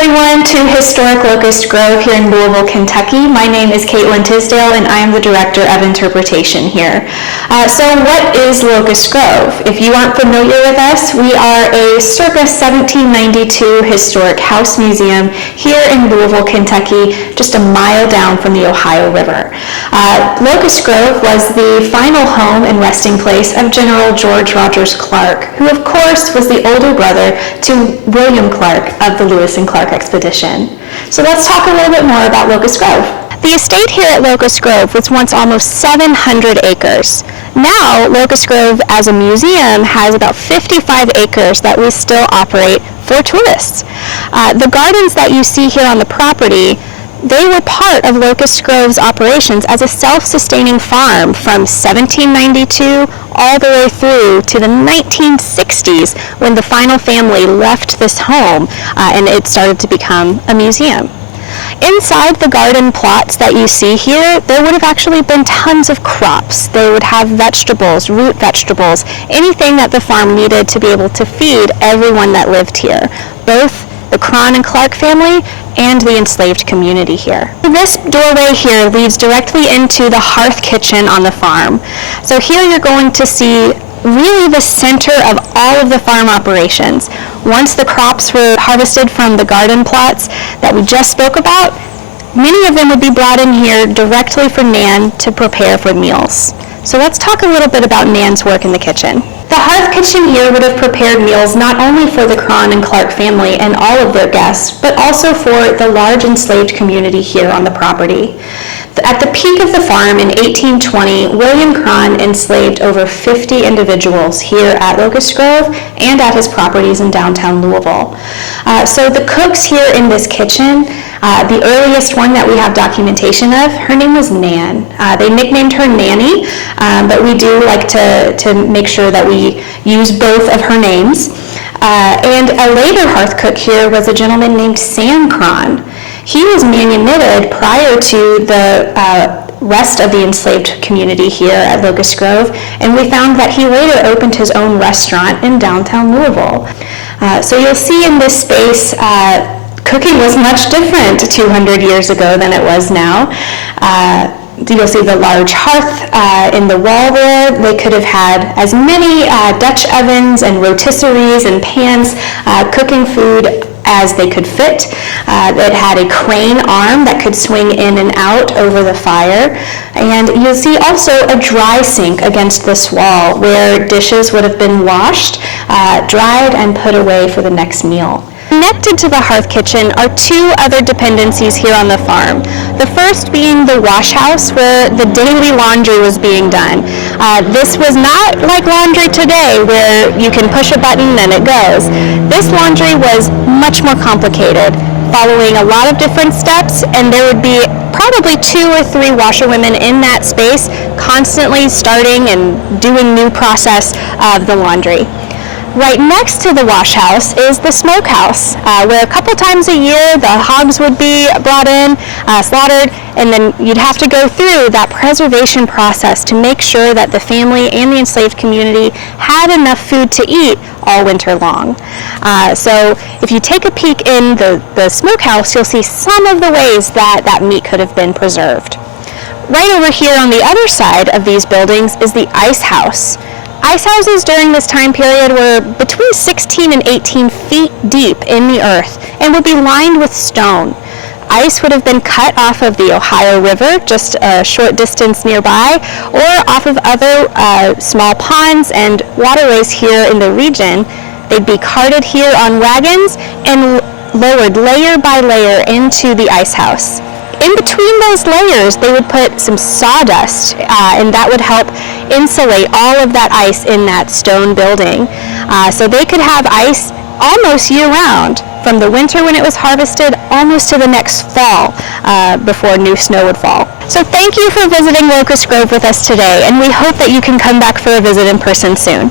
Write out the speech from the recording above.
everyone to Historic Locust Grove here in Louisville, Kentucky. My name is Caitlin Tisdale and I am the Director of Interpretation here. So what is Locust Grove? If you aren't familiar with us, we are a circa 1792 historic house museum here in Louisville, Kentucky, just a mile down from the Ohio River. Locust Grove was the final home and resting place of General George Rogers Clark, who of course was the older brother to William Clark of the Lewis and Clark expedition. So let's talk a little bit more about Locust Grove. The estate here at Locust Grove was once almost 700 acres. Now, Locust Grove as a museum has about 55 acres that we still operate for tourists. The gardens that you see here on the property, they were part of Locust Grove's operations as a self-sustaining farm from 1792 all the way through to the 1960s when the final family left this home and it started to become a museum. Inside the garden plots that you see here, there would have actually been tons of crops. They would have vegetables, root vegetables, anything that the farm needed to be able to feed everyone that lived here, both the Croghan and Clark family and the enslaved community here. This doorway here leads directly into the Hearth Kitchen on the farm. So here you're going to see really the center of all of the farm operations. Once the crops were harvested from the garden plots that we just spoke about, many of them would be brought in here directly for Nan to prepare for meals. So let's talk a little bit about Nan's work in the kitchen. The Hearth Kitchen here would have prepared meals not only for the Croghan and Clark family and all of their guests, but also for the large enslaved community here on the property. At the peak of the farm in 1820, William Croghan enslaved over 50 individuals here at Locust Grove and at his properties in downtown Louisville. So the cooks here in this kitchen, the earliest one that we have documentation of, her name was Nan. They nicknamed her Nanny, but we do like to make sure that we use both of her names. And a later hearth cook here was a gentleman named Sam Croghan. He was manumitted prior to the rest of the enslaved community here at Locust Grove, and we found that he later opened his own restaurant in downtown Louisville. So you'll see in this space, cooking was much different 200 years ago than it was now. You'll see the large hearth in the wall there. They could have had as many Dutch ovens and rotisseries and pans cooking food as they could fit. It had a crane arm that could swing in and out over the fire. And you'll see also a dry sink against this wall where dishes would have been washed, dried, and put away for the next meal. Connected to the Hearth Kitchen are two other dependencies here on the farm. The first being the wash house where the daily laundry was being done. This was not like laundry today where you can push a button and it goes. This laundry was much more complicated, following a lot of different steps, and there would be probably 2 or 3 washerwomen in that space constantly starting and doing new process of the laundry. Right next to the wash house is the smokehouse, where a couple times a year the hogs would be brought in, slaughtered, and then you'd have to go through that preservation process to make sure that the family and the enslaved community had enough food to eat all winter long. So if you take a peek in the smokehouse, you'll see some of the ways that that meat could have been preserved. Right over here on the other side of these buildings is the ice house. Ice houses during this time period were between 16 and 18 feet deep in the earth and would be lined with stone. Ice would have been cut off of the Ohio River just a short distance nearby, or off of other small ponds and waterways here in the region. They'd be carted here on wagons and lowered layer by layer into the ice house. In between those layers, they would put some sawdust, and that would help insulate all of that ice in that stone building. So they could have ice almost year-round, from the winter when it was harvested almost to the next fall before new snow would fall. So thank you for visiting Locust Grove with us today, and we hope that you can come back for a visit in person soon.